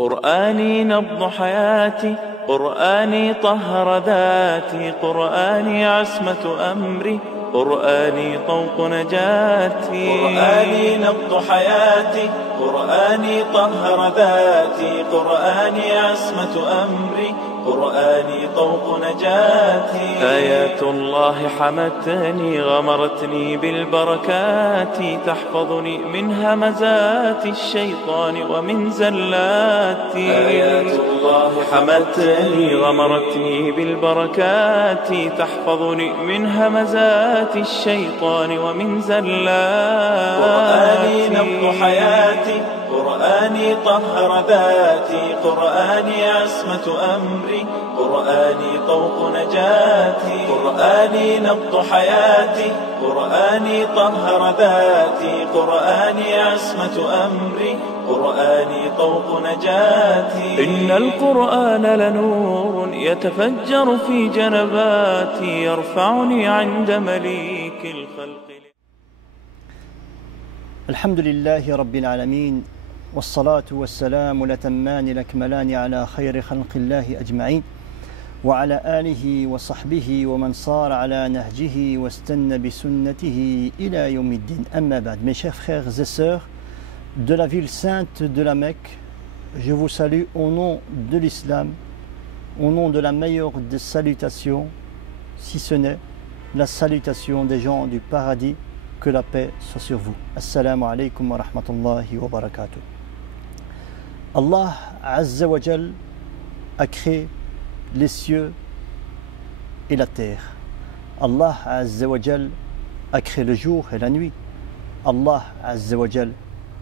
قرآني نبض حياتي، قرآني طهر ذاتي، قرآني عصمة أمري، قرآني طوق نجاتي. قرآني نبض حياتي، قرآني طهر ذاتي، قرآني عصمة أمري، قرآني طوق نجاتي. آيات الله حمتني غمرتني بالبركات، تحفظني من همزات الشيطان ومن زلاتي. آيات الله حمتني غمرتني بالبركات، تحفظني من همزات الشيطان ومن زلاتي. قرآني نبض حياتي، قرآني طهر ذاتي، قرآني عصمة أمري، قرآني طوق نجاتي. قرآني نبض حياتي، قرآني طهر ذاتي، قرآني عصمة أمري، قرآني طوق نجاتي. إن القرآن لنور يتفجر في جنباتي، يرفعني عند مليك الخلق. الحمد لله رب العالمين، والصلاة والسلام الأتمان الأكملان على خير خلق الله أجمعين، وعلى آله وصحبه ومن صار على نهجه واستنى بسنته إلى يوم الدين. أما بعد, mes chers frères et sœurs de la ville sainte de la Mecque, je vous salue au nom de l'islam, au nom de la meilleure des salutations, si ce n'est la salutation des gens du paradis. Que la paix soit sur vous. Assalamu alaikum wa rahmatullahi wa barakatuh. Allah Azza wa Jal a créé les cieux et la terre. Allah Azza wa Jal a créé le jour et la nuit. Allah Azza wa Jal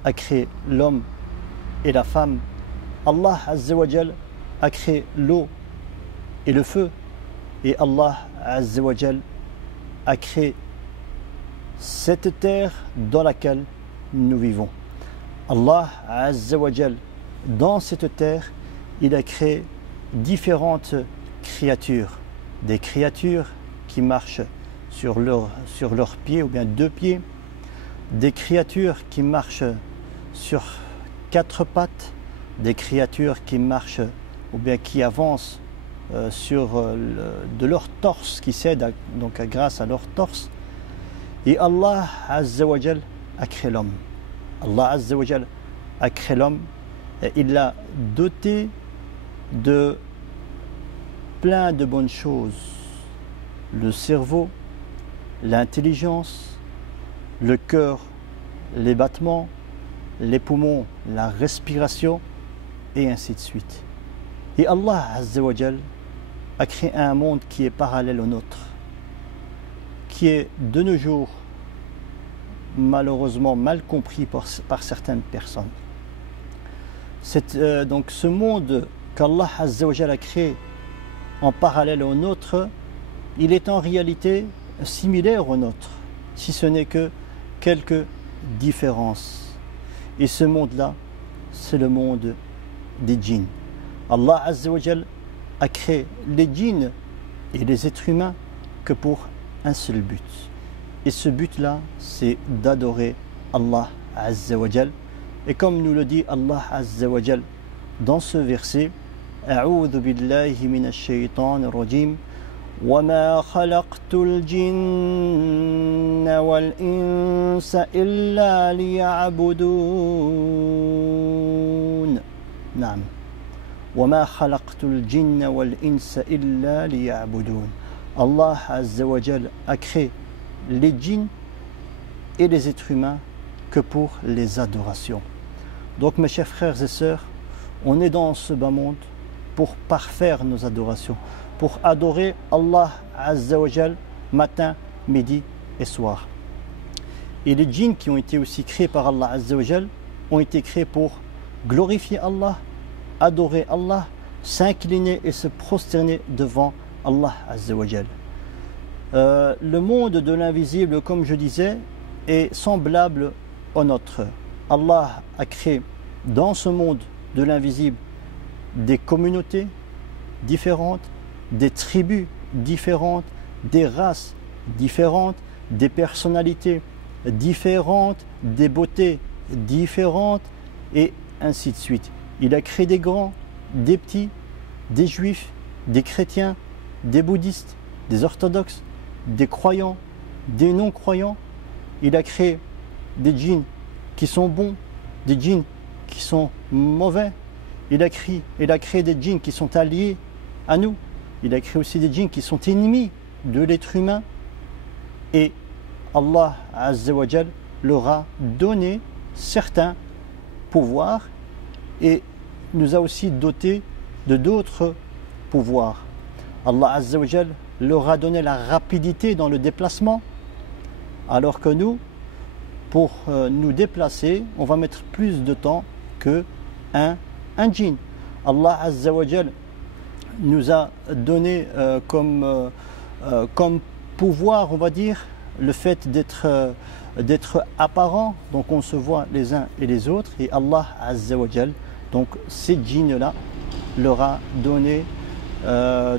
a créé l'homme et la femme. Allah Azza wa Jal a créé l'eau et le feu. Et Allah Azza wa Jal a créé cette terre dans laquelle nous vivons. Allah Azza wa Jal, dans cette terre, il a créé différentes créatures. Des créatures qui marchent sur leurs pieds ou bien deux pieds. Des créatures qui marchent sur quatre pattes. Des créatures qui marchent ou bien qui avancent de leur torse, qui cèdent donc grâce à leur torse. Et Allah Azza wa Jal a créé l'homme. Allah Azza wa Jal a créé l'homme et il l'a doté de plein de bonnes choses. Le cerveau, l'intelligence, le cœur, les battements, les poumons, la respiration et ainsi de suite. Et Allah Azza wa Jal a créé un monde qui est parallèle au nôtre, qui est de nos jours malheureusement mal compris par certaines personnes. Donc ce monde qu'Allah Azza wa Jal a créé en parallèle au nôtre, il est en réalité similaire au nôtre, si ce n'est que quelques différences. Et ce monde-là, c'est le monde des djinns. Allah Azza wa Jal a créé les djinns et les êtres humains que pour un seul but. Et ce but-là, c'est d'adorer Allah Azza wa Jal. Et comme nous le dit Allah Azza wa Jal dans ce verset, A'udhu billahi minash shaytanir rajim, wa ma khalaqtul jinna wal insa illa liya'budun. Naam. Wa ma khalaqtul jinna wal insa illa liya'budun. Allah Azza wa Jal a créé les djinns et les êtres humains que pour les adorations. Donc mes chers frères et sœurs, on est dans ce bas monde pour parfaire nos adorations, pour adorer Allah Azza wa Jal matin, midi et soir. Et les djinns qui ont été aussi créés par Allah Azza wa Jal ont été créés pour glorifier Allah, adorer Allah, s'incliner et se prosterner devant Allah Azza wa Jal. Le monde de l'invisible, comme je disais, est semblable au nôtre. Allah a créé dans ce monde de l'invisible des communautés différentes, des tribus différentes, des races différentes, des personnalités différentes, des beautés différentes et ainsi de suite. Il a créé des grands, des petits, des juifs, des chrétiens, des bouddhistes, des orthodoxes, des croyants, des non-croyants. Il a créé des djinns qui sont bons, des djinns qui sont mauvais. Il a créé des djinns qui sont alliés à nous. Il a créé aussi des djinns qui sont ennemis de l'être humain. Et Allah Azza wa Jal leur a donné certains pouvoirs et nous a aussi dotés de d'autres pouvoirs. Allah Azza wa Jal leur a donné la rapidité dans le déplacement, alors que nous, pour nous déplacer, on va mettre plus de temps qu'un djinn. Allah Azza wa Jal nous a donné comme pouvoir, on va dire, le fait d'être apparent, donc on se voit les uns et les autres, et Allah Azza wa Jal, donc ces djinns-là, leur a donné le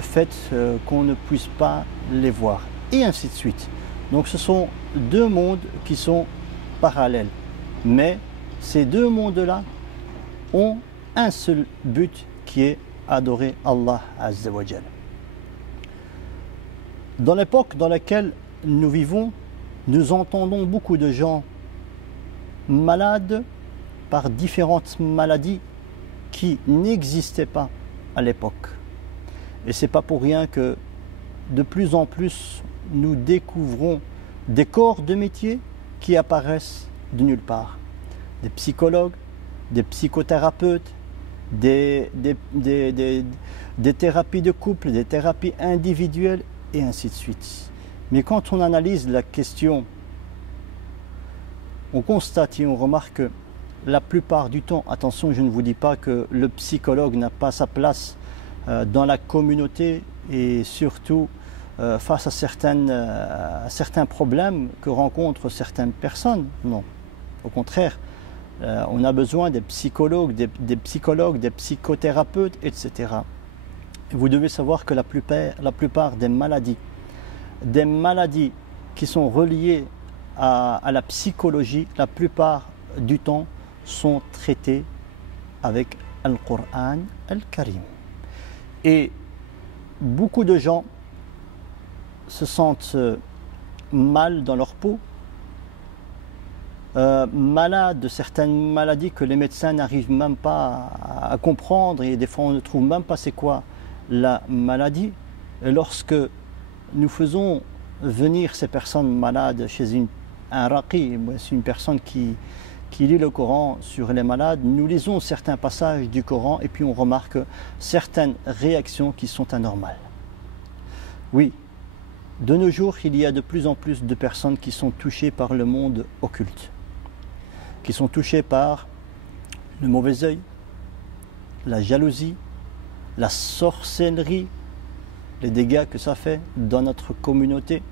fait qu'on ne puisse pas les voir, et ainsi de suite. Donc ce sont deux mondes qui sont parallèles, mais ces deux mondes-là ont un seul but qui est adorer Allah Azza wa Jal. Dans l'époque dans laquelle nous vivons, nous entendons beaucoup de gens malades par différentes maladies qui n'existaient pas à l'époque. Et c'est pas pour rien que de plus en plus nous découvrons des corps de métier qui apparaissent de nulle part. Des psychologues, des psychothérapeutes, des thérapies de couple, des thérapies individuelles et ainsi de suite. Mais quand on analyse la question, on constate et on remarque que la plupart du temps, attention, je ne vous dis pas que le psychologue n'a pas sa place dans la communauté et surtout face à certains problèmes que rencontrent certaines personnes. Non, au contraire, on a besoin des psychologues, des psychothérapeutes, etc. Vous devez savoir que la plupart des maladies qui sont reliées à la psychologie, la plupart du temps, sont traitées avec Al-Qur'an Al-Karim. Et beaucoup de gens se sentent mal dans leur peau, malades de certaines maladies que les médecins n'arrivent même pas à comprendre, et des fois on ne trouve même pas c'est quoi la maladie. Et lorsque nous faisons venir ces personnes malades chez un raqi, c'est une personne qui lit le Coran sur les malades, nous lisons certains passages du Coran et puis on remarque certaines réactions qui sont anormales. Oui, de nos jours, il y a de plus en plus de personnes qui sont touchées par le monde occulte, qui sont touchées par le mauvais œil, la jalousie, la sorcellerie, les dégâts que ça fait dans notre communauté,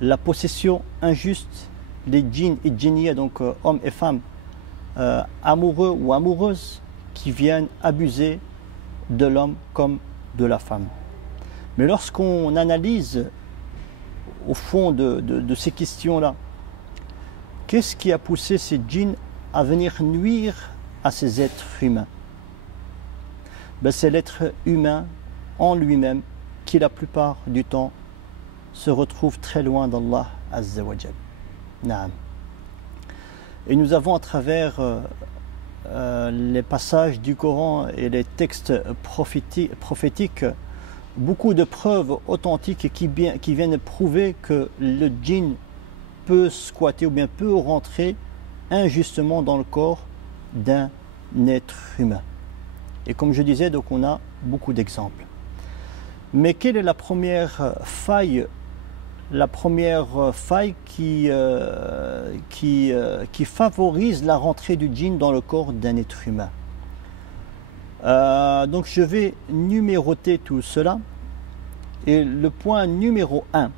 la possession injuste, les djinns et djinniers, donc hommes et femmes amoureux ou amoureuses qui viennent abuser de l'homme comme de la femme. Mais lorsqu'on analyse au fond de ces questions-là, qu'est-ce qui a poussé ces djinns à venir nuire à ces êtres humains? C'est l'être humain en lui-même qui la plupart du temps se retrouve très loin d'Allah Azza wa Jal. Naam. Et nous avons à travers les passages du Coran et les textes prophétiques beaucoup de preuves authentiques qui viennent prouver que le djinn peut squatter ou bien peut rentrer injustement dans le corps d'un être humain. Et comme je disais, donc on a beaucoup d'exemples. Mais quelle est la première faille qui favorise la rentrée du djinn dans le corps d'un être humain? Donc je vais numéroter tout cela. Et le point numéro 1,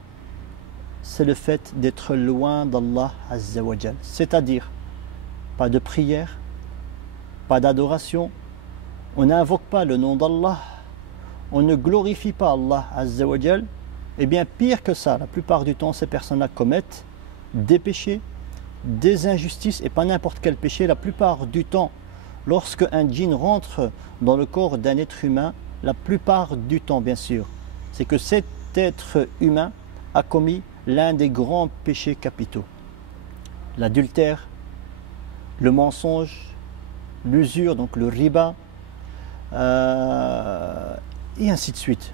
c'est le fait d'être loin d'Allah Azza wa Jal. C'est-à-dire, pas de prière, pas d'adoration, on n'invoque pas le nom d'Allah, on ne glorifie pas Allah Azza wa Jal. Et bien pire que ça, la plupart du temps, ces personnes-là commettent des péchés, des injustices, et pas n'importe quel péché. La plupart du temps, lorsque un djinn rentre dans le corps d'un être humain, la plupart du temps bien sûr, c'est que cet être humain a commis l'un des grands péchés capitaux. L'adultère, le mensonge, l'usure, donc le riba, et ainsi de suite.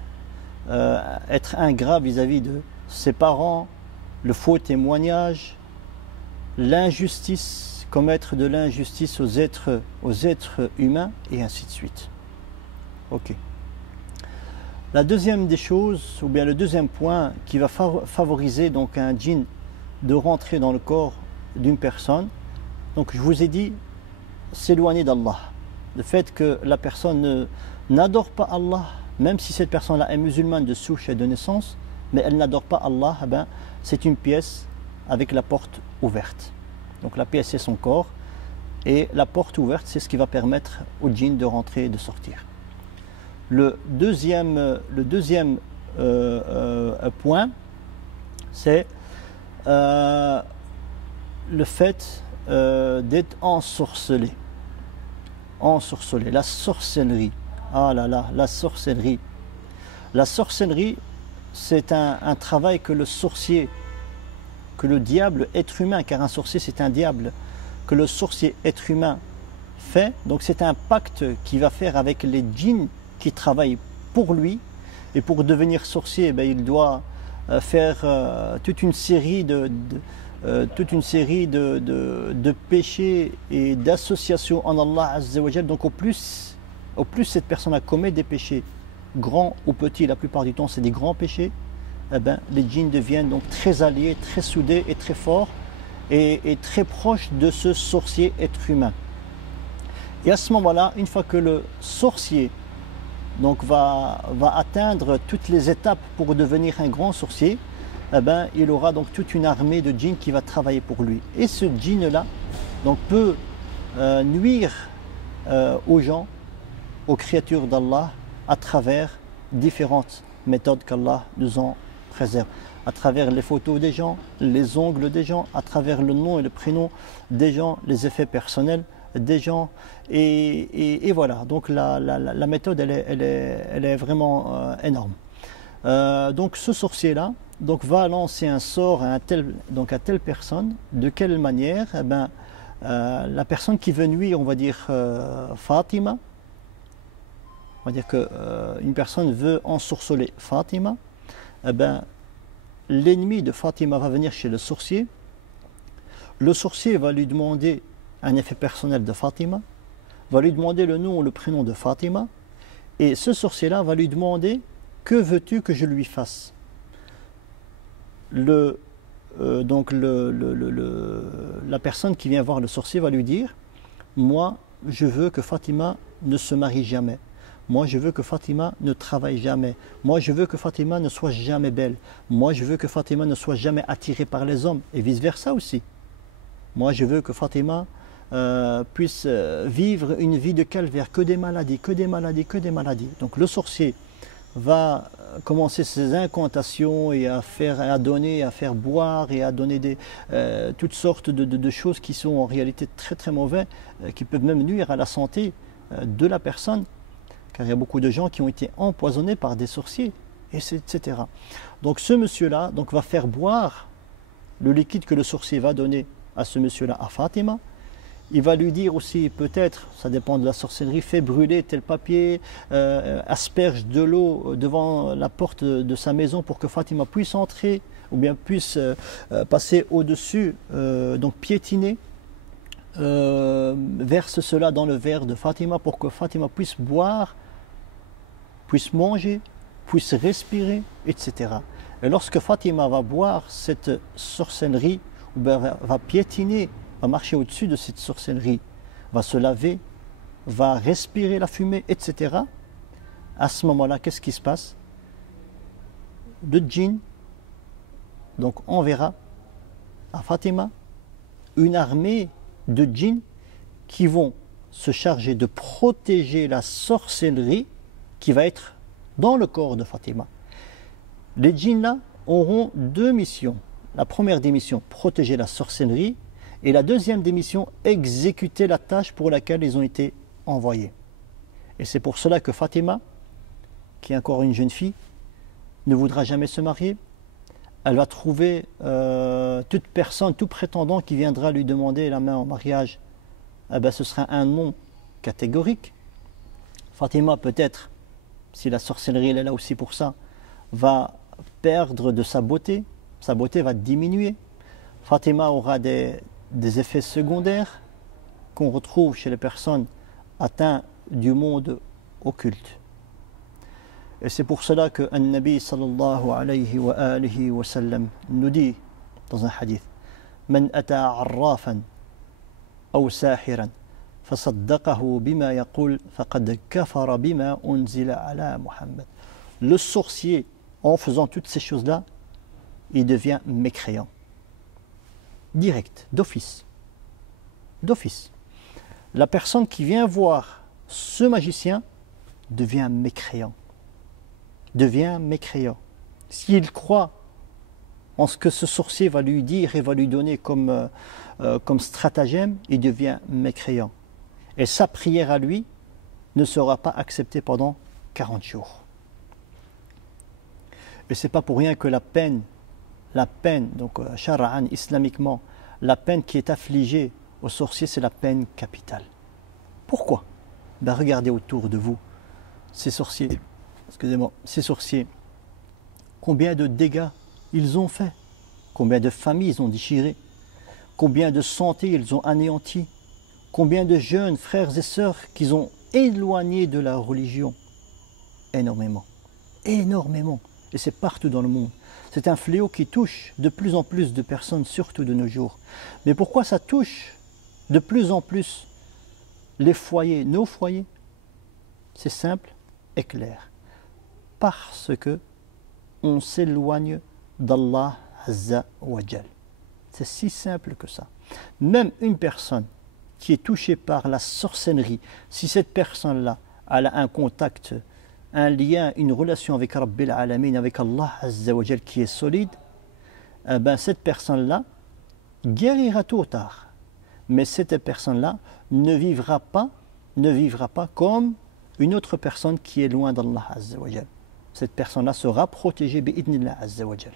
Être ingrat vis-à-vis de ses parents, le faux témoignage, l'injustice, commettre de l'injustice aux êtres humains, et ainsi de suite. Ok. La deuxième des choses, ou bien le deuxième point qui va favoriser donc un djinn de rentrer dans le corps d'une personne, donc je vous ai dit, s'éloigner d'Allah. Le fait que la personne n'adore pas Allah, même si cette personne-là est musulmane de souche et de naissance, mais elle n'adore pas Allah, eh ben, c'est une pièce avec la porte ouverte. Donc la pièce c'est son corps, et la porte ouverte c'est ce qui va permettre au djinn de rentrer et de sortir. Le deuxième point, c'est le fait d'être ensorcelé. Ensorcelé, la sorcellerie. Ah là là, la sorcellerie. La sorcellerie, c'est un travail que le sorcier, que le diable être humain, car un sorcier c'est un diable, que le sorcier être humain fait. Donc c'est un pacte qu'il va faire avec les djinns qui travaillent pour lui. Et pour devenir sorcier, ben, il doit faire toute une série de péchés et d'associations en Allah Azza wa Jal. Donc au plus cette personne a commis des péchés, grands ou petits, la plupart du temps c'est des grands péchés, eh ben, les djinns deviennent donc très alliés, très soudés et très forts et très proches de ce sorcier être humain. Et à ce moment-là, une fois que le sorcier donc va atteindre toutes les étapes pour devenir un grand sorcier, eh ben, il aura donc toute une armée de djinns qui va travailler pour lui. Et ce djinn-là donc peut nuire aux gens, aux créatures d'Allah, à travers différentes méthodes qu'Allah nous en préserve. À travers les photos des gens, les ongles des gens, à travers le nom et le prénom des gens, les effets personnels des gens, et voilà. Donc la méthode elle est vraiment énorme. Donc ce sorcier-là donc va lancer un sort à telle personne. De quelle manière? Eh ben, la personne qui veut nuire, on va dire Fatima, on va dire que une personne veut ensorceler Fatima, eh ben, l'ennemi de Fatima va venir chez le sorcier va lui demander un effet personnel de Fatima, va lui demander le nom ou le prénom de Fatima, et ce sorcier-là va lui demander: que veux-tu que je lui fasse? La personne qui vient voir le sorcier va lui dire: moi je veux que Fatima ne se marie jamais, moi je veux que Fatima ne travaille jamais, moi je veux que Fatima ne soit jamais belle, moi je veux que Fatima ne soit jamais attirée par les hommes, et vice versa aussi. Moi je veux que Fatima puisse vivre une vie de calvaire, que des maladies, que des maladies, que des maladies. Donc le sorcier va commencer ses incantations et à donner, à faire boire et à donner toutes sortes de choses qui sont en réalité très très mauvais, qui peuvent même nuire à la santé de la personne, car il y a beaucoup de gens qui ont été empoisonnés par des sorciers, etc. Donc ce monsieur-là va faire boire le liquide que le sorcier va donner à ce monsieur-là, à Fatima. Il va lui dire aussi, peut-être, ça dépend de la sorcellerie, fais brûler tel papier, asperge de l'eau devant la porte de sa maison pour que Fatima puisse entrer, ou bien puisse passer au-dessus, donc piétiner, verse cela dans le verre de Fatima pour que Fatima puisse boire, puisse manger, puisse respirer, etc. Et lorsque Fatima va boire cette sorcellerie, ou bien va piétiner, va marcher au-dessus de cette sorcellerie, va se laver, va respirer la fumée, etc. À ce moment-là, qu'est-ce qui se passe? Le djinn donc enverra à Fatima une armée de djinns qui vont se charger de protéger la sorcellerie qui va être dans le corps de Fatima. Les djinns là auront deux missions. La première des missions, protéger la sorcellerie, Et la deuxième des missions, exécuter la tâche pour laquelle ils ont été envoyés. Et c'est pour cela que Fatima, qui est encore une jeune fille, ne voudra jamais se marier. Elle va trouver toute personne, tout prétendant qui viendra lui demander la main en mariage. Eh ben, ce sera un non catégorique. Fatima, peut-être, si la sorcellerie elle est là aussi pour ça, va perdre de sa beauté va diminuer. Fatima aura des effets secondaires qu'on retrouve chez les personnes atteintes du monde occulte. Et c'est pour cela que un Nabi sallallahu alayhi wa alihi wa sallam nous dit dans un hadith: Man ata arrafan aw sahiran fasaddaqahu bima yaqul faqad kafara bima unzila ala Muhammad. Le sorcier, en faisant toutes ces choses-là, il devient mécréant. Direct, d'office. D'office. La personne qui vient voir ce magicien devient mécréant. Devient mécréant. S'il croit en ce que ce sorcier va lui dire et va lui donner comme stratagème, il devient mécréant. Et sa prière à lui ne sera pas acceptée pendant 40 jours. Et ce n'est pas pour rien que la peine, donc shar'an, islamiquement, la peine qui est affligée aux sorciers, c'est la peine capitale. Pourquoi? Ben regardez autour de vous, ces sorciers, combien de dégâts ils ont fait, combien de familles ils ont déchirées, combien de santé ils ont anéanti, combien de jeunes frères et sœurs qu'ils ont éloignés de la religion. Énormément, énormément. Et c'est partout dans le monde. C'est un fléau qui touche de plus en plus de personnes, surtout de nos jours. Mais pourquoi ça touche de plus en plus les foyers, nos foyers? C'est simple et clair. Parce que on s'éloigne d'Allah Azza wa Jal. C'est si simple que ça. Même une personne qui est touchée par la sorcellerie, si cette personne-là a un contact, un lien, une relation avec Rabbil Alamin, avec Allah Azza wa Jal qui est solide, ben cette personne-là guérira tôt ou tard. Mais cette personne-là ne vivra pas comme une autre personne qui est loin d'Allah Azza wa Jal. Cette personne-là sera protégée bi'idnillah Azza wa Jal.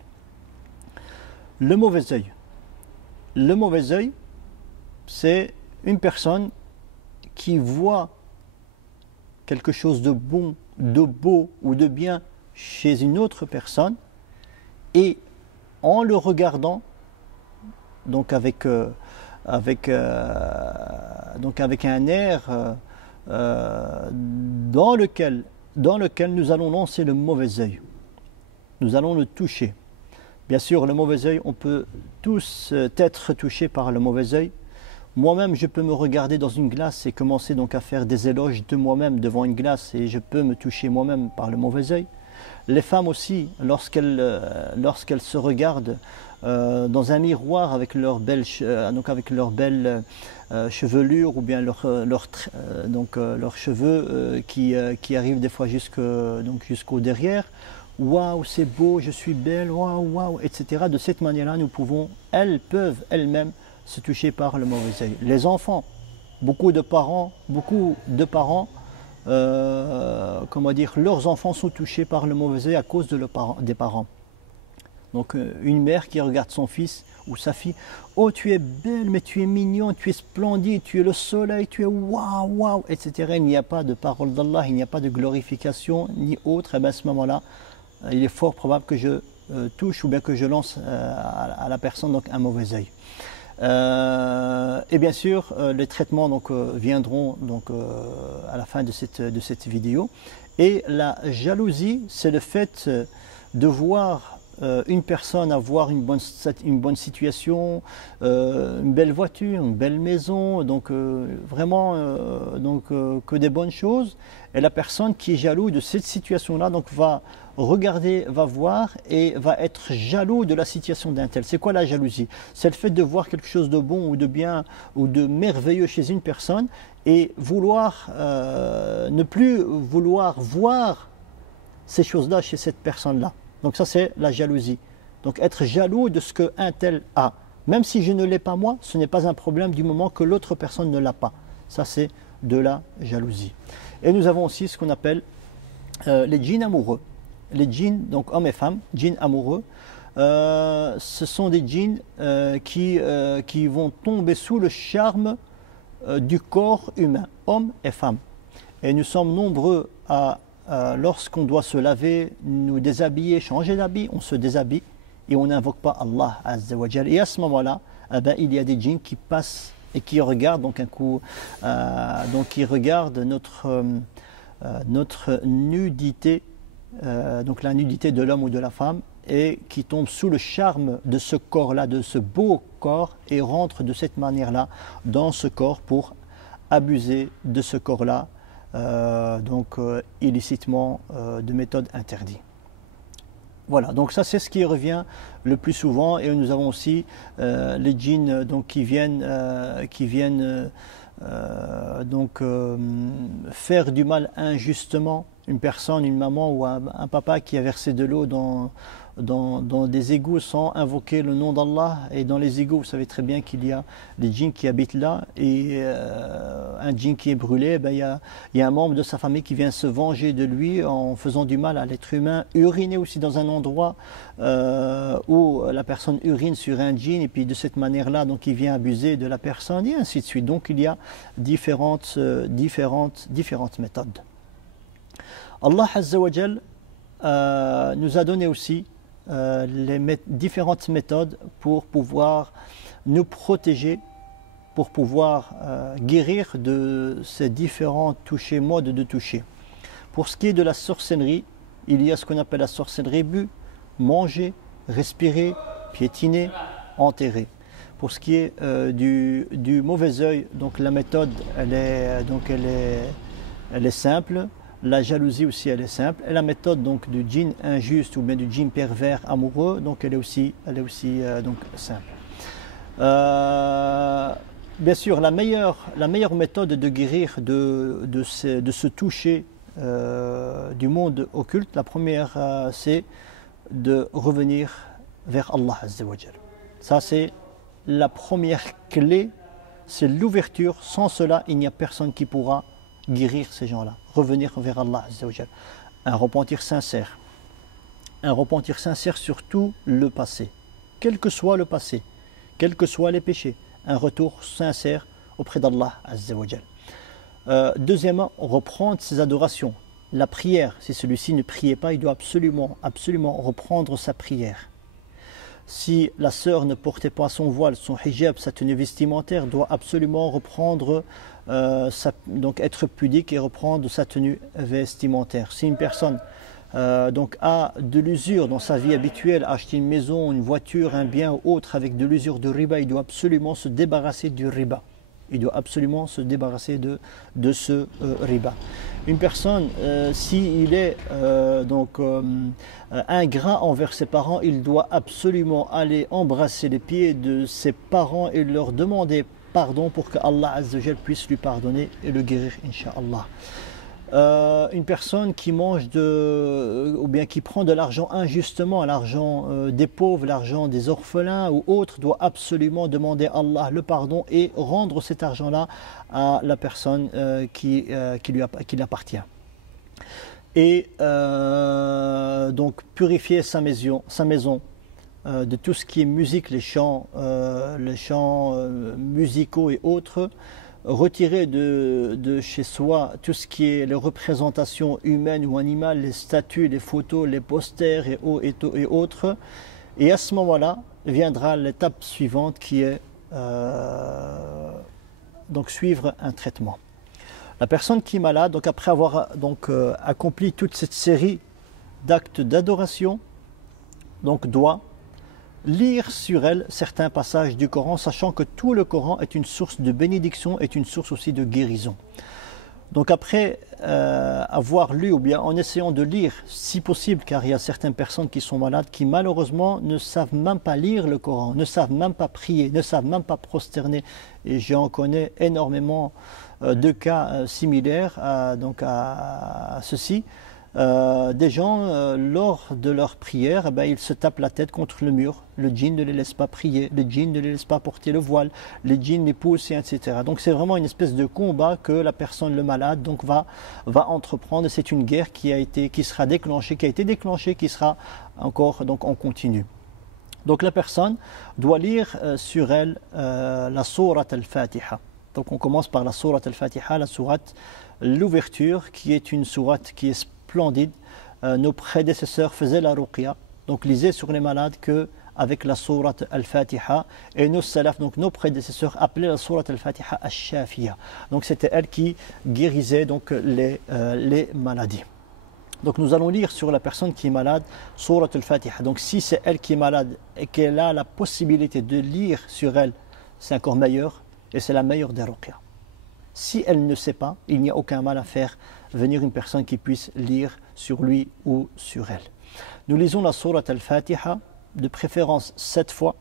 Le mauvais œil. Le mauvais œil, c'est une personne qui voit quelque chose de bon, de beau ou de bien chez une autre personne et en le regardant, donc avec un air dans lequel nous allons lancer le mauvais œil. Nous allons le toucher. Bien sûr, le mauvais œil, on peut tous être touchés par le mauvais œil. Moi-même, je peux me regarder dans une glace et commencer donc à faire des éloges de moi-même devant une glace et je peux me toucher moi-même par le mauvais œil. Les femmes aussi, lorsqu'elles se regardent dans un miroir avec leur belle chevelure ou bien leurs cheveux qui arrivent des fois jusqu'au derrière. Waouh, c'est beau, je suis belle, waouh, waouh, etc. De cette manière-là, elles peuvent elles-mêmes se toucher par le mauvais œil. Les enfants, beaucoup de parents, leurs enfants sont touchés par le mauvais œil à cause des parents. Donc une mère qui regarde son fils ou sa fille, oh tu es belle, mais tu es mignon, tu es splendide, tu es le soleil, tu es waouh, waouh, etc. Il n'y a pas de parole d'Allah, il n'y a pas de glorification ni autre. Et bien à ce moment-là, il est fort probable que je touche ou bien que je lance à la personne donc un mauvais œil. Et bien sûr, les traitements viendront à la fin de cette vidéo. Et la jalousie, c'est le fait de voir une personne avoir une bonne situation, une belle voiture, une belle maison, que des bonnes choses. Et la personne qui est jaloux de cette situation-là va regarder, va voir et va être jaloux de la situation d'un tel. C'est quoi la jalousie? C'est le fait de voir quelque chose de bon ou de bien ou de merveilleux chez une personne et ne plus vouloir voir ces choses-là chez cette personne-là. Donc ça c'est la jalousie. Donc être jaloux de ce qu'un tel a. Même si je ne l'ai pas moi, ce n'est pas un problème du moment que l'autre personne ne l'a pas. Ça, c'est de la jalousie. Et nous avons aussi ce qu'on appelle les djinns amoureux. Les djinns, donc hommes et femmes, djinns amoureux, ce sont des djinns qui vont tomber sous le charme du corps humain, hommes et femmes. Et nous sommes nombreux à, lorsqu'on doit se laver, nous déshabiller, changer d'habit, on se déshabille et on n'invoque pas Allah Azza wa Jal. Et à ce moment-là, il y a des djinns qui passent et qui regardent donc un coup, donc qui regardent notre nudité, donc la nudité de l'homme ou de la femme, et qui tombent sous le charme de ce corps-là, de ce beau corps, et rentrent de cette manière-là dans ce corps pour abuser de ce corps-là, illicitement, de méthodes interdites. Voilà, donc ça c'est ce qui revient le plus souvent. Et nous avons aussi les djinns donc, qui viennent faire du mal injustement. Une personne, une maman ou un papa qui a versé de l'eau dans des égouts sans invoquer le nom d'Allah. Et dans les égouts, vous savez très bien qu'il y a des djinns qui habitent là. Et un djinn qui est brûlé, il y a un membre de sa famille qui vient se venger de lui en faisant du mal à l'être humain. Uriner aussi dans un endroit où la personne urine sur un djinn. Et puis de cette manière-là, donc il vient abuser de la personne et ainsi de suite. Donc il y a différentes méthodes. Allah Azza wa Jal nous a donné aussi différentes méthodes pour pouvoir nous protéger, pour pouvoir guérir de ces différents modes de toucher. Pour ce qui est de la sorcellerie, il y a ce qu'on appelle la sorcellerie bu, manger, respirer, piétiner, enterrer. Pour ce qui est du mauvais œil, donc la méthode elle est simple. La jalousie aussi, elle est simple. Et la méthode donc du djinn injuste ou bien du djinn pervers amoureux, donc elle est aussi donc simple. Bien sûr, la meilleure méthode de guérir de ce toucher du monde occulte, la première, c'est de revenir vers Allah Azza wa Jal. Ça, c'est la première clé, c'est l'ouverture. Sans cela, il n'y a personne qui pourra guérir ces gens-là, revenir vers Allah Azza wa Jal. Un repentir sincère sur tout le passé, quel que soit le passé, quels que soient les péchés, un retour sincère auprès d'Allah Azza wa Jal. Deuxièmement, reprendre ses adorations, la prière. Si celui-ci ne priait pas, il doit absolument reprendre sa prière. Si la sœur ne portait pas son voile, son hijab, sa tenue vestimentaire, doit absolument reprendre, donc être pudique et reprendre sa tenue vestimentaire. Si une personne a de l'usure dans sa vie habituelle, acheter une maison, une voiture, un bien ou autre avec de l'usure de riba, il doit absolument se débarrasser du riba. Il doit absolument se débarrasser de ce riba. Une personne, s'il est ingrat envers ses parents, il doit absolument aller embrasser les pieds de ses parents et leur demander pardon pour que Allah Azza wa Jal puisse lui pardonner et le guérir, Inch'Allah. Une personne qui mange ou bien qui prend de l'argent injustement, l'argent des pauvres, l'argent des orphelins ou autres, doit absolument demander à Allah le pardon et rendre cet argent-là à la personne qui lui appartient. Et donc purifier sa maison de tout ce qui est musique, les chants musicaux et autres. Retirer de chez soi tout ce qui est les représentations humaines ou animales, les statues, les photos, les posters et autres. Et à ce moment-là, viendra l'étape suivante qui est donc suivre un traitement. La personne qui est malade, donc après avoir accompli toute cette série d'actes d'adoration, donc doit lire sur elle certains passages du Coran, sachant que tout le Coran est une source de bénédiction, est une source aussi de guérison. Donc après avoir lu, ou bien en essayant de lire, si possible, car il y a certaines personnes qui sont malades, qui malheureusement ne savent même pas lire le Coran, ne savent même pas prier, ne savent même pas prosterner. Et j'en connais énormément de cas similaires à ceci. Des gens, lors de leur prière, ils se tapent la tête contre le mur. Le djinn ne les laisse pas prier, le djinn ne les laisse pas porter le voile, les djinns les poussent, etc. Donc c'est vraiment une espèce de combat que la personne, le malade, donc va entreprendre. C'est une guerre qui sera déclenchée, qui a été déclenchée, qui sera encore donc en continu. Donc la personne doit lire sur elle la sourate al-Fatiha. Donc on commence par la sourate al-Fatiha, la sourate, l'ouverture, qui est une sourate qui est splendide. Nos prédécesseurs faisaient la ruqya, donc lisaient sur les malades avec la sourate al-Fatiha, et nos salaf, donc nos prédécesseurs, appelaient la sourate al-Fatiha al-Shafiya. Donc c'était elle qui guérissait donc les maladies. Donc nous allons lire sur la personne qui est malade, sourate al-Fatiha. Donc si c'est elle qui est malade et qu'elle a la possibilité de lire sur elle, c'est encore meilleur, et c'est la meilleure des ruqya. Si elle ne sait pas, il n'y a aucun mal à faire venir une personne qui puisse lire sur lui ou sur elle. Nous lisons la sourate al-Fatiha, de préférence 7 fois,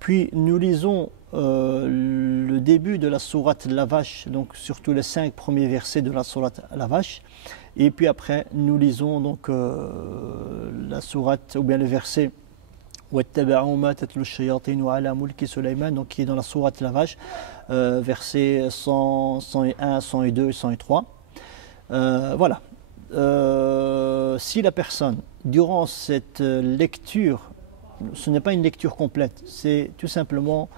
puis nous lisons le début de la sourate la vache, donc surtout les 5 premiers versets de la sourate la vache, et puis après nous lisons donc la sourate, ou bien le verset donc qui est dans la sourate la vache, versets 101, 102 et 103. Voilà. Si la personne, durant cette lecture, ce n'est pas une lecture complète, c'est tout simplement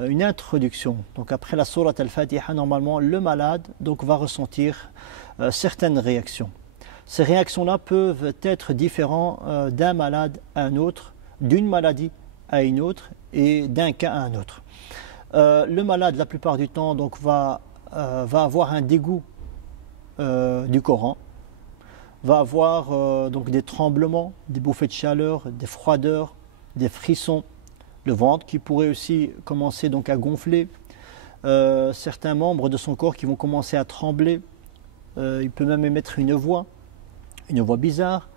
une introduction. Donc après la sourate al-Fatiha, normalement, le malade donc, va ressentir certaines réactions. Ces réactions-là peuvent être différentes d'un malade à un autre, d'une maladie à une autre et d'un cas à un autre. Le malade, la plupart du temps, donc, va avoir un dégoût du Coran, va avoir donc des tremblements, des bouffées de chaleur, des froideurs, des frissons, le ventre qui pourrait aussi commencer donc à gonfler, certains membres de son corps qui vont commencer à trembler, il peut même émettre une voix bizarre.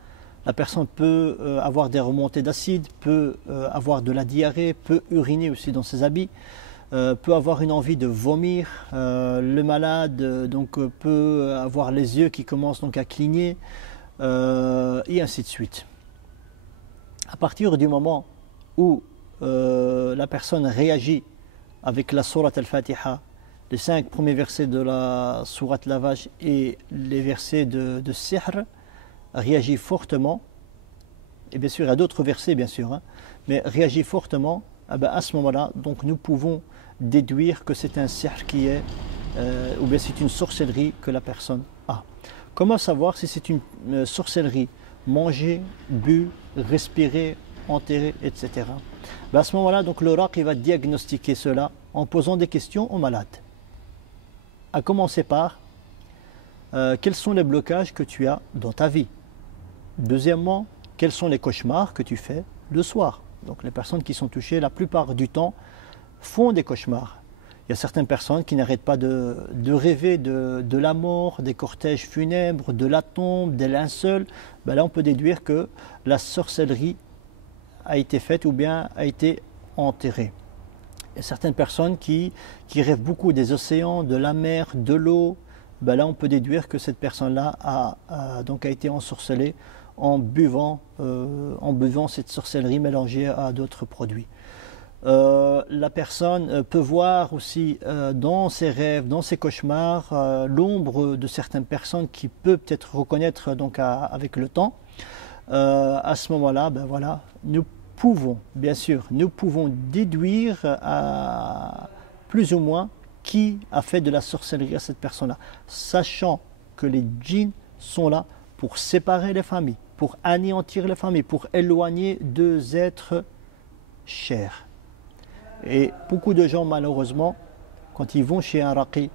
La personne peut avoir des remontées d'acide, peut avoir de la diarrhée, peut uriner aussi dans ses habits, peut avoir une envie de vomir. Le malade donc, peut avoir les yeux qui commencent donc à cligner, et ainsi de suite. À partir du moment où la personne réagit avec la sourate al-Fatiha, les 5 premiers versets de la sourate la vache et les versets de Sihr, réagit fortement, et bien sûr il y a d'autres versets bien sûr, mais réagit fortement, à ce moment-là, donc nous pouvons déduire que c'est un sihr qui est, ou bien c'est une sorcellerie que la personne a. Comment savoir si c'est une sorcellerie? Manger, bu, respirer, enterrer, etc. À ce moment-là, donc le raqi va diagnostiquer cela en posant des questions aux malades. À commencer par quels sont les blocages que tu as dans ta vie? Deuxièmement, quels sont les cauchemars que tu fais le soir? Donc les personnes qui sont touchées la plupart du temps font des cauchemars. Il y a certaines personnes qui n'arrêtent pas de rêver de la mort, des cortèges funèbres, de la tombe, des linceuls. Là on peut déduire que la sorcellerie a été faite ou bien a été enterrée. Il y a certaines personnes qui rêvent beaucoup des océans, de la mer, de l'eau. Là on peut déduire que cette personne-là a été ensorcelée en buvant cette sorcellerie mélangée à d'autres produits. La personne peut voir aussi dans ses rêves, dans ses cauchemars, l'ombre de certaines personnes qui peut peut-être reconnaître donc avec le temps. À ce moment-là, voilà, nous pouvons déduire à plus ou moins qui a fait de la sorcellerie à cette personne-là, sachant que les djinns sont là pour séparer les familles, pour anéantir les familles, pour éloigner deux êtres chers. Et beaucoup de gens, malheureusement, quand ils vont chez un raqi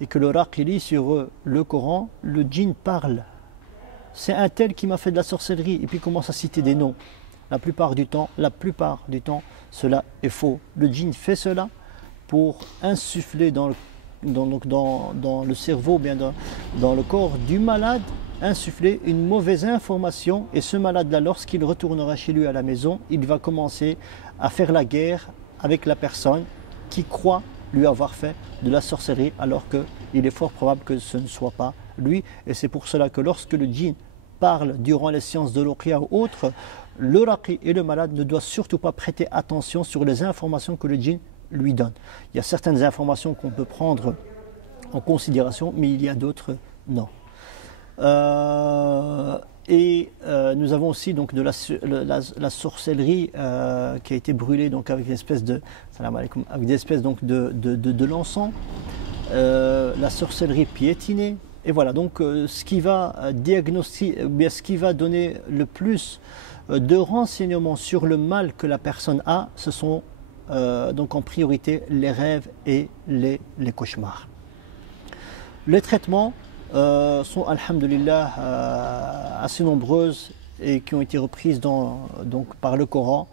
et que le raqi lit sur eux le Coran, le djinn parle. C'est un tel qui m'a fait de la sorcellerie, et puis commence à citer des noms. La plupart du temps, cela est faux. Le djinn fait cela pour insuffler dans le cerveau, bien dans le corps du malade, insuffler une mauvaise information, et ce malade-là, lorsqu'il retournera chez lui à la maison, il va commencer à faire la guerre avec la personne qui croit lui avoir fait de la sorcellerie, alors qu'il est fort probable que ce ne soit pas lui. Et c'est pour cela que lorsque le djinn parle durant les séances de ruqya ou autres, le raqi et le malade ne doivent surtout pas prêter attention sur les informations que le djinn lui donne. Il y a certaines informations qu'on peut prendre en considération, mais il y a d'autres non. Nous avons aussi donc de la sorcellerie qui a été brûlée donc avec une espèce de avec des espèces donc de l'encens, la sorcellerie piétinée. Et voilà, donc ce qui va diagnostiquer, ce qui va donner le plus de renseignements sur le mal que la personne a, ce sont donc en priorité les rêves et les cauchemars. Les traitements sont, alhamdulillah, assez nombreuses et qui ont été reprises donc, par le Coran,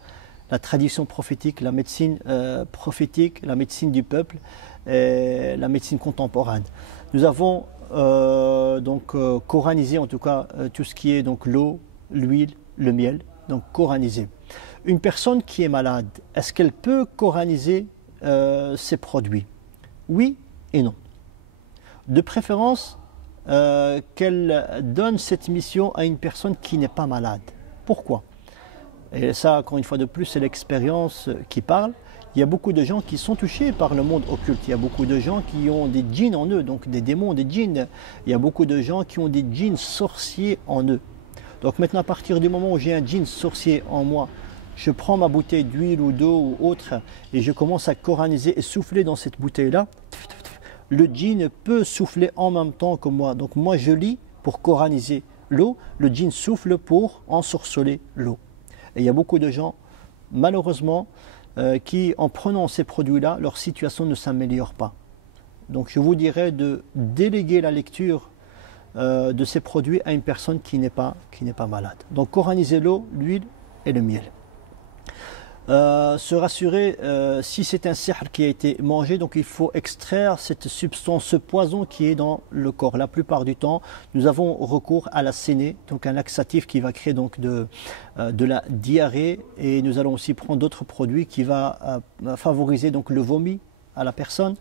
la tradition prophétique, la médecine prophétique, la médecine du peuple et la médecine contemporaine. Nous avons coranisé en tout cas tout ce qui est donc l'eau, l'huile, le miel, donc coranisé. Une personne qui est malade, est-ce qu'elle peut coraniser ses produits? Oui et non. De préférence, qu'elle donne cette mission à une personne qui n'est pas malade. Pourquoi? Et ça, encore une fois de plus, c'est l'expérience qui parle. Il y a beaucoup de gens qui sont touchés par le monde occulte. Il y a beaucoup de gens qui ont des djinns en eux, donc des démons, des djinns. Il y a beaucoup de gens qui ont des djinns sorciers en eux. Donc maintenant, à partir du moment où j'ai un djinn sorcier en moi, je prends ma bouteille d'huile ou d'eau ou autre et je commence à coraniser et souffler dans cette bouteille-là. Le djinn peut souffler en même temps que moi. Donc moi, je lis pour coraniser l'eau. Le djinn souffle pour ensorceler l'eau. Et il y a beaucoup de gens, malheureusement, qui, en prenant ces produits-là, leur situation ne s'améliore pas. Donc je vous dirais de déléguer la lecture de ces produits à une personne qui n'est pas malade. Donc coraniser l'eau, l'huile et le miel. Se rassurer si c'est un sihr qui a été mangé, donc il faut extraire cette substance, ce poison qui est dans le corps. La plupart du temps, nous avons recours à la sénée, donc un laxatif qui va créer donc de la diarrhée, et nous allons aussi prendre d'autres produits qui va favoriser donc le vomi à la personne.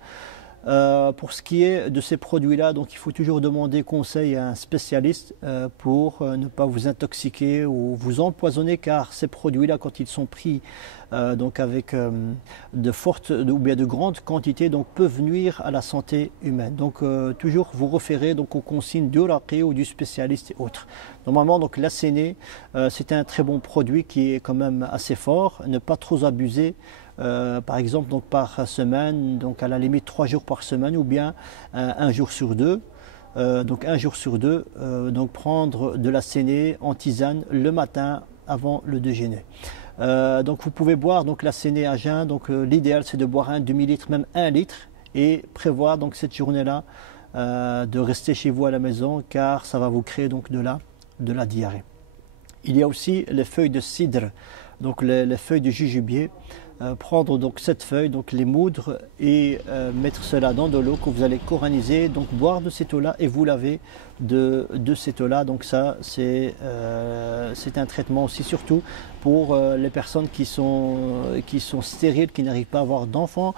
Pour ce qui est de ces produits-là, donc il faut toujours demander conseil à un spécialiste pour ne pas vous intoxiquer ou vous empoisonner, car ces produits-là, quand ils sont pris donc avec de fortes ou bien de grandes quantités, donc peuvent nuire à la santé humaine. Donc toujours vous référer donc aux consignes du raqi ou du spécialiste et autres. Normalement, donc la sénée, c'est un très bon produit qui est quand même assez fort, ne pas trop abuser. Par exemple donc par semaine, donc à la limite 3 jours par semaine ou bien un jour sur deux. Donc un jour sur deux, donc prendre de la sénée en tisane le matin avant le déjeuner. Donc vous pouvez boire donc la sénée à jeun. Donc l'idéal c'est de boire un demi-litre, même 1 litre, et prévoir donc cette journée-là de rester chez vous à la maison, car ça va vous créer donc de la diarrhée. Il y a aussi les feuilles de cidre, donc les feuilles de jujubier. Prendre donc cette feuille, donc les moudre et mettre cela dans de l'eau que vous allez coraniser, donc boire de cette eau-là et vous laver de cette eau-là. Donc ça, c'est un traitement aussi, surtout pour les personnes qui sont stériles, qui n'arrivent pas à avoir d'enfants,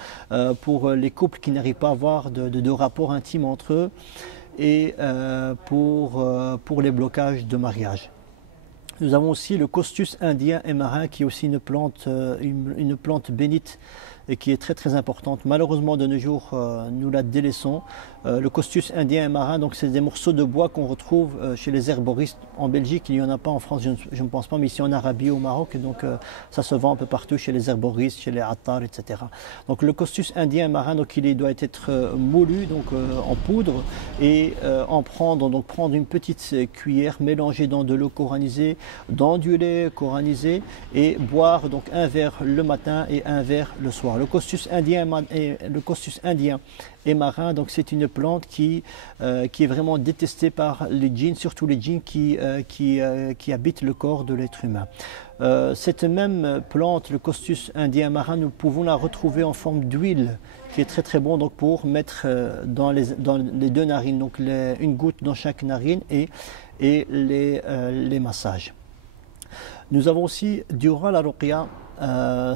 pour les couples qui n'arrivent pas à avoir de rapport intime entre eux, et pour les blocages de mariage. Nous avons aussi le costus indien et marin, qui est aussi une plante bénite et qui est très très importante. Malheureusement, de nos jours, nous la délaissons. Le costus indien et marin, donc c'est des morceaux de bois qu'on retrouve chez les herboristes en Belgique. Il n'y en a pas en France, je ne pense pas, mais ici en Arabie, au Maroc. Donc ça se vend un peu partout chez les herboristes, chez les attars, etc. Donc le costus indien et marin, donc il doit être moulu donc en poudre, et prendre une petite cuillère, mélanger dans de l'eau coranisée, dans du lait coranisé, et boire donc un verre le matin et un verre le soir. Le costus indien et marin, donc c'est une plante qui est vraiment détestée par les djinns, surtout les djinns qui habitent le corps de l'être humain. Cette même plante, le costus indien marin, nous pouvons la retrouver en forme d'huile, qui est très très bon donc pour mettre dans les deux narines, donc une goutte dans chaque narine, et les massages. Nous avons aussi, durant la ruqya,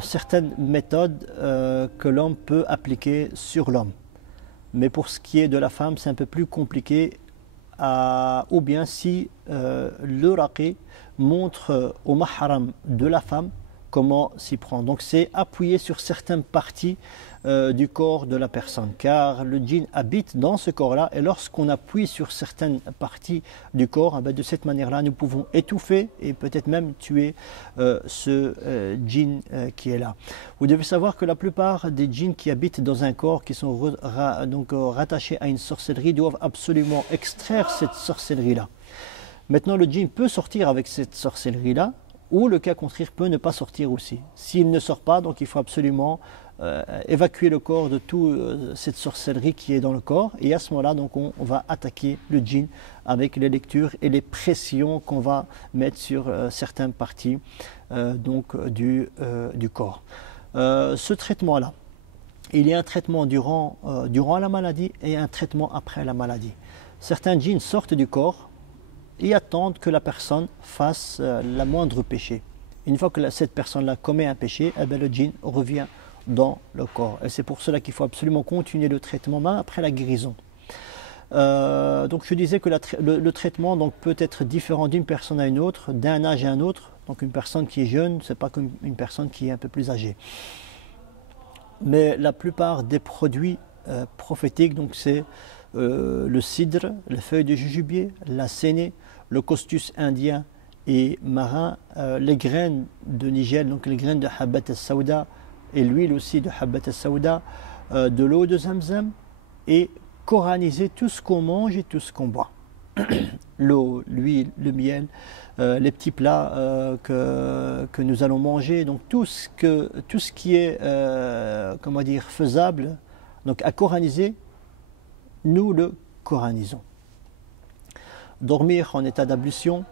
certaines méthodes que l'homme peut appliquer sur l'homme. Mais pour ce qui est de la femme, c'est un peu plus compliqué ou bien si le raqi montre au mahram de la femme comment s'y prendre. Donc c'est appuyer sur certaines parties du corps de la personne, car le djinn habite dans ce corps-là, et lorsqu'on appuie sur certaines parties du corps, de cette manière-là, nous pouvons étouffer et peut-être même tuer ce djinn qui est là. Vous devez savoir que la plupart des djinns qui habitent dans un corps, qui sont rattachés à une sorcellerie, doivent absolument extraire cette sorcellerie-là. Maintenant, le djinn peut sortir avec cette sorcellerie-là, ou le cas contraire peut ne pas sortir aussi. S'il ne sort pas, donc il faut absolument évacuer le corps de toute cette sorcellerie qui est dans le corps, et à ce moment-là, donc on va attaquer le djinn avec les lectures et les pressions qu'on va mettre sur certaines parties du corps. Ce traitement-là, il y a un traitement durant la maladie et un traitement après la maladie. Certains djinns sortent du corps et attendent que la personne fasse la moindre péché. Une fois que cette personne-là commet un péché, le djinn revient dans le corps. Et c'est pour cela qu'il faut absolument continuer le traitement même après la guérison. Donc je disais que le traitement donc, peut être différent d'une personne à une autre, d'un âge à un autre. Donc une personne qui est jeune, ce n'est pas comme une personne qui est un peu plus âgée. Mais la plupart des produits prophétiques, donc c'est le cidre, les feuilles de jujubier, la sénée, le costus indien et marin, les graines de nigel, donc les graines de habbat al-sawda et l'huile aussi de habbat al-sawda, de l'eau de zamzam, et coraniser tout ce qu'on mange et tout ce qu'on boit. L'eau, l'huile, le miel, les petits plats que nous allons manger, donc tout ce qui est comment dire, faisable, donc à coraniser, nous le coranisons. Dormir en état d'ablution,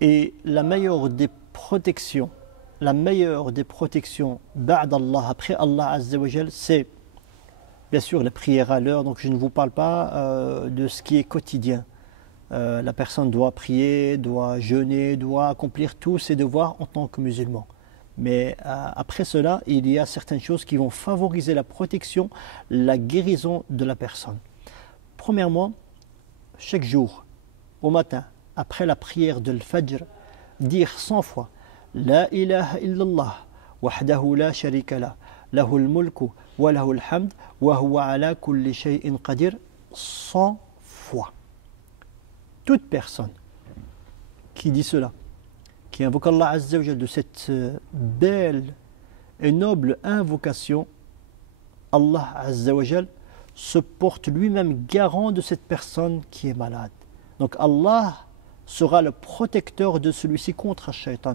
et la meilleure des protections, ba'd Allah, après Allah Azza wa Jal, c'est bien sûr la prière à l'heure. Donc je ne vous parle pas de ce qui est quotidien. La personne doit prier, doit jeûner, doit accomplir tous ses devoirs en tant que musulman. Mais après cela, il y a certaines choses qui vont favoriser la protection, la guérison de la personne. Premièrement, chaque jour, au matin, après la prière de l'Fajr, dire 100 fois La ilaha illallah, wahdahu la sharika la, lahul mulku wa lahul hamd, wa huwa ala kulli shay'in qadir, 100 fois. Toute personne qui dit cela, qui invoque Allah Azza wa Jal de cette belle et noble invocation, Allah Azza wa Jal se porte lui-même garant de cette personne qui est malade. Donc Allah sera le protecteur de celui-ci contre le shaitan.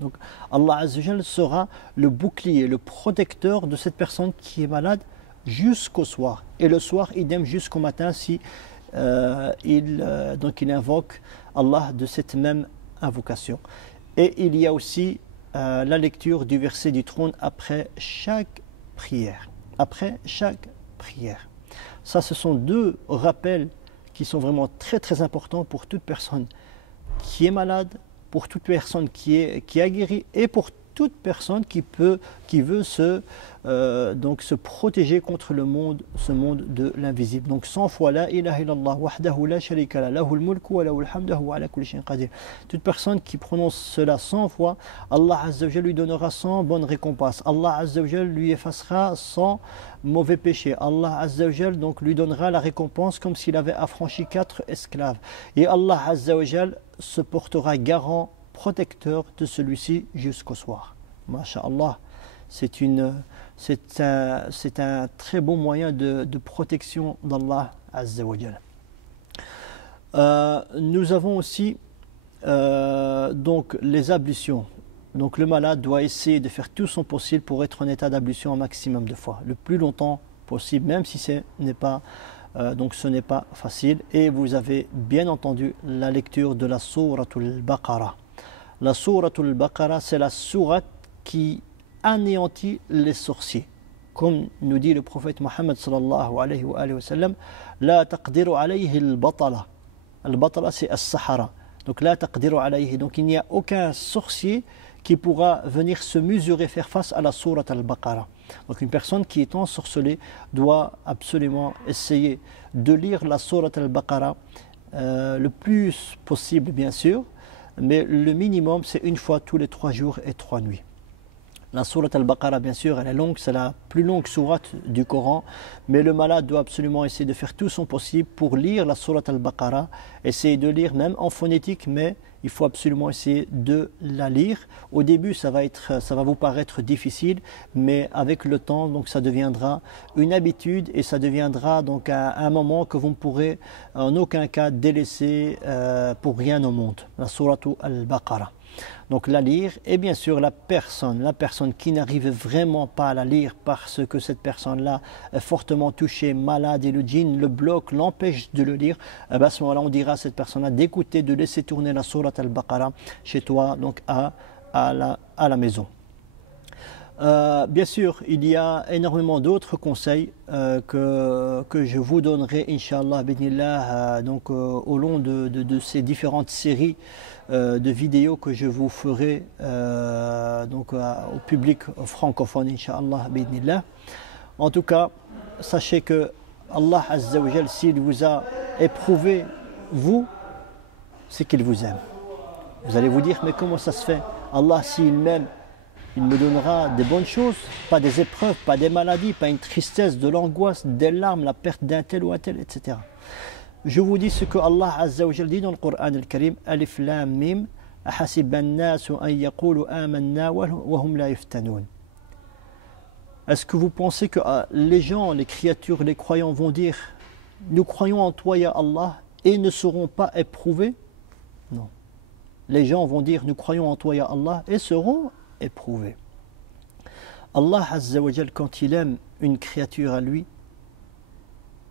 Donc Allah Azza wa Jal sera le bouclier, le protecteur de cette personne qui est malade jusqu'au soir. Et le soir, idem jusqu'au matin si il invoque Allah de cette même invocation. Et il y a aussi la lecture du verset du trône après chaque prière. Après chaque prière. Ça, ce sont deux rappels qui sont vraiment très très importants pour toute personne qui est malade, pour toute personne qui a guéri, et pour toute personne qui veut se protéger contre ce monde de l'invisible. Donc 100 fois la ilaha illallah wahdahu la sharika la lahul mulku wa lahul hamdu wa huwa ala kulli shay'in qadir. Toute personne qui prononce cela 100 fois, Allah Azza wa Jalla lui donnera 100 bonnes récompenses. Allah Azza wa Jalla lui effacera 100 mauvais péchés. Allah Azza wa Jalla donc lui donnera la récompense comme s'il avait affranchi 4 esclaves. Et Allah Azza wa Jalla se portera garant, protecteur de celui-ci jusqu'au soir. Masha'Allah, c'est un très bon moyen de protection d'Allah Azza wa Jal. Nous avons aussi donc les ablutions. Donc le malade doit essayer de faire tout son possible pour être en état d'ablution un maximum de fois, le plus longtemps possible, même si ce n'est pas facile. Et vous avez bien entendu la lecture de la Souratul Baqarah. La Souratul Baqarah, c'est la sourate qui anéantit les sorciers. Comme nous dit le prophète Mohammed sallallahu alayhi wa sallam, La taqdiru alayhi al-batala. Al-batala, c'est as-sahara. Donc, la taqdiru alayhi. Donc, il n'y a aucun sorcier qui pourra venir se mesurer, faire face à la sourate al-Baqarah. Donc une personne qui est ensorcelée doit absolument essayer de lire la sourate al-Baqarah le plus possible bien sûr, mais le minimum c'est une fois tous les 3 jours et 3 nuits. La sourate al-Baqarah, bien sûr, elle est longue, c'est la plus longue sourate du Coran, mais le malade doit absolument essayer de faire tout son possible pour lire la sourate al-Baqarah, essayer de lire même en phonétique, mais il faut absolument essayer de la lire. Au début, ça va vous paraître difficile, mais avec le temps, donc ça deviendra une habitude et ça deviendra donc un moment que vous ne pourrez en aucun cas délaisser pour rien au monde. La sourate al-Baqarah. Donc la lire, et bien sûr la personne qui n'arrive vraiment pas à la lire parce que cette personne-là est fortement touchée, malade et le djinn le bloque, l'empêche de le lire, à ce moment-là on dira à cette personne-là d'écouter, de laisser tourner la sourate al-Baqarah chez toi, donc à la maison. Bien sûr, il y a énormément d'autres conseils que je vous donnerai, Inch'Allah, donc au long de ces différentes séries de vidéos que je vous ferai donc au public francophone, Inch'Allah, En tout cas, sachez que Allah Azza wa Jal, s'il vous a éprouvé, vous, c'est qu'il vous aime. Vous allez vous dire, mais comment ça se fait? Allah, s'il m'aime, il me donnera des bonnes choses, pas des épreuves, pas des maladies, pas une tristesse, de l'angoisse, des larmes, la perte d'un tel ou un tel, etc. Je vous dis ce que Allah Azza wa Jal dit dans le Coran al-Karim, Alif Lam Mim, ahasiba an-nasu an yaqulu amanna wa hum la yuftanoun. Est-ce que vous pensez que les gens, les créatures, les croyants vont dire, nous croyons en toi, ya Allah, et ne seront pas éprouvés? Non. Les gens vont dire, nous croyons en toi, ya Allah, et seront éprouvés. Allah Azza wa Jal, quand il aime une créature à lui,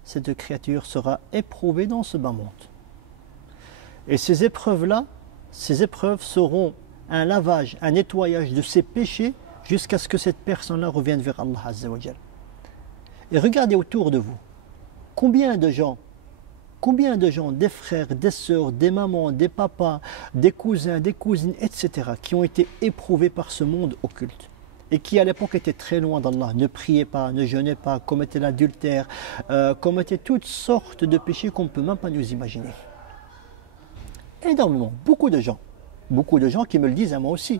cette créature sera éprouvée dans ce bas monde. Et ces épreuves-là, ces épreuves seront un lavage, un nettoyage de ses péchés jusqu'à ce que cette personne-là revienne vers Allah Azza wa Jal. Et regardez autour de vous, combien de gens, des frères, des sœurs, des mamans, des papas, des cousins, des cousines, etc., qui ont été éprouvés par ce monde occulte et qui à l'époque étaient très loin d'Allah, ne priaient pas, ne jeûnaient pas, commettaient l'adultère, commettaient toutes sortes de péchés qu'on ne peut même pas nous imaginer. Énormément, beaucoup de gens qui me le disent à moi aussi,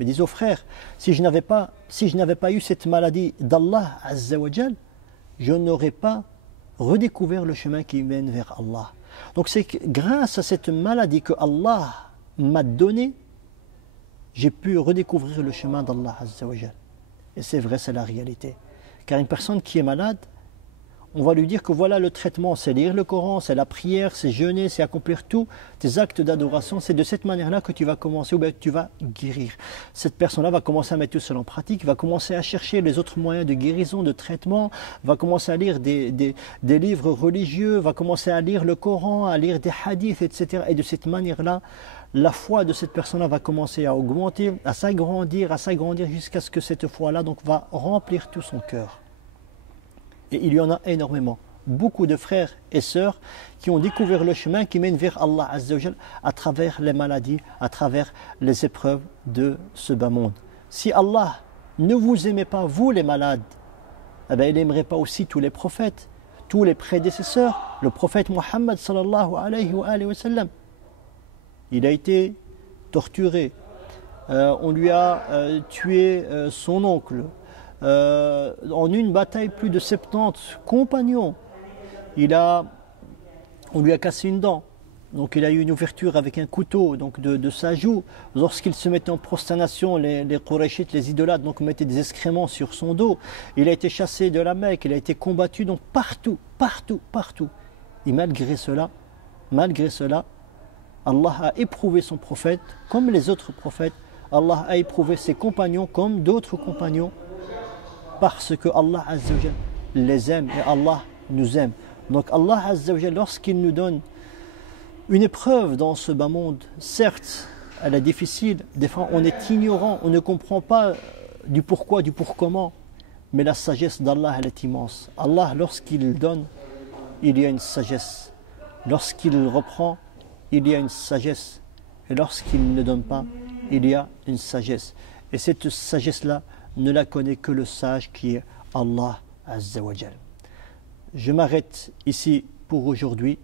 me disent, oh frère, si je n'avais pas eu cette maladie d'Allah Azza wa Jal, je n'aurais pas redécouvert le chemin qui mène vers Allah. Donc c'est grâce à cette maladie que Allah m'a donnée, j'ai pu redécouvrir le chemin d'Allah Azza wa Jal. Et c'est vrai, c'est la réalité. Car une personne qui est malade, on va lui dire que voilà le traitement, c'est lire le Coran, c'est la prière, c'est jeûner, c'est accomplir tous tes actes d'adoration. C'est de cette manière-là que tu vas commencer, ou bien tu vas guérir. Cette personne-là va commencer à mettre tout cela en pratique, va commencer à chercher les autres moyens de guérison, de traitement, va commencer à lire des livres religieux, va commencer à lire le Coran, à lire des hadiths, etc. Et de cette manière-là, la foi de cette personne-là va commencer à augmenter, à s'agrandir jusqu'à ce que cette foi-là donc va remplir tout son cœur. Et il y en a énormément, beaucoup de frères et sœurs qui ont découvert le chemin qui mène vers Allah Azza wa Jal à travers les maladies, à travers les épreuves de ce bas monde. Si Allah ne vous aimait pas, vous les malades, eh bien, il n'aimerait pas aussi tous les prophètes, tous les prédécesseurs, le prophète Muhammad sallallahu alayhi wa sallam. Il a été torturé, on lui a tué son oncle, en une bataille plus de 70 compagnons. On lui a cassé une dent, donc il a eu une ouverture avec un couteau donc de sa joue. Lorsqu'il se mettait en prosternation, les Qurayshites, les idolâtres, donc mettaient des excréments sur son dos. Il a été chassé de la Mecque, il a été combattu donc partout. Et malgré cela, Allah a éprouvé son prophète comme les autres prophètes. Allah a éprouvé ses compagnons comme d'autres compagnons, parce que Allah Azza wa Jal les aime et Allah nous aime. Donc Allah Azza wa Jal, lorsqu'il nous donne une épreuve dans ce bas monde, certes elle est difficile, des fois on est ignorant, on ne comprend pas du pourquoi, du comment, mais la sagesse d'Allah elle est immense. Allah, lorsqu'il donne, il y a une sagesse, lorsqu'il reprend, il y a une sagesse, et lorsqu'il ne donne pas, il y a une sagesse. Et cette sagesse-là ne la connaît que le sage qui est Allah Azza wa Jal. Je m'arrête ici pour aujourd'hui.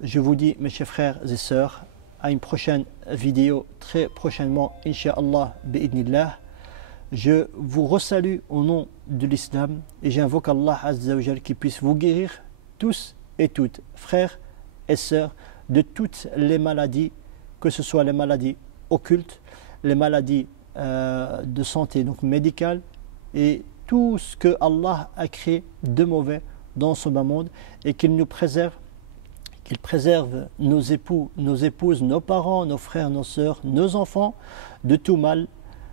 Je vous dis, mes chers frères et sœurs, à une prochaine vidéo très prochainement, Inch'Allah, bi'idnillah. Je vous resalue au nom de l'islam et j'invoque Allah Azza wa Jal qui puisse vous guérir tous et toutes, frères et sœurs, de toutes les maladies, que ce soit les maladies occultes, les maladies de santé donc médicale et tout ce que Allah a créé de mauvais dans ce bas monde, et qu'il nous préserve, qu'il préserve nos époux, nos épouses, nos parents, nos frères, nos sœurs, nos enfants de tout mal,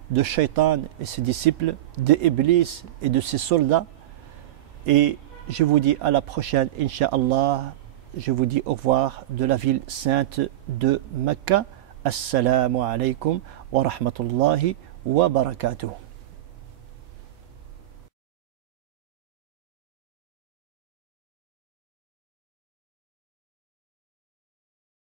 de Shaitan et ses disciples, de Iblis et de ses soldats. Et je vous dis à la prochaine, Inch'Allah. Je vous dis au revoir de la ville sainte de Mecca. Assalamu alaikum wa rahmatullahi wa barakatuh.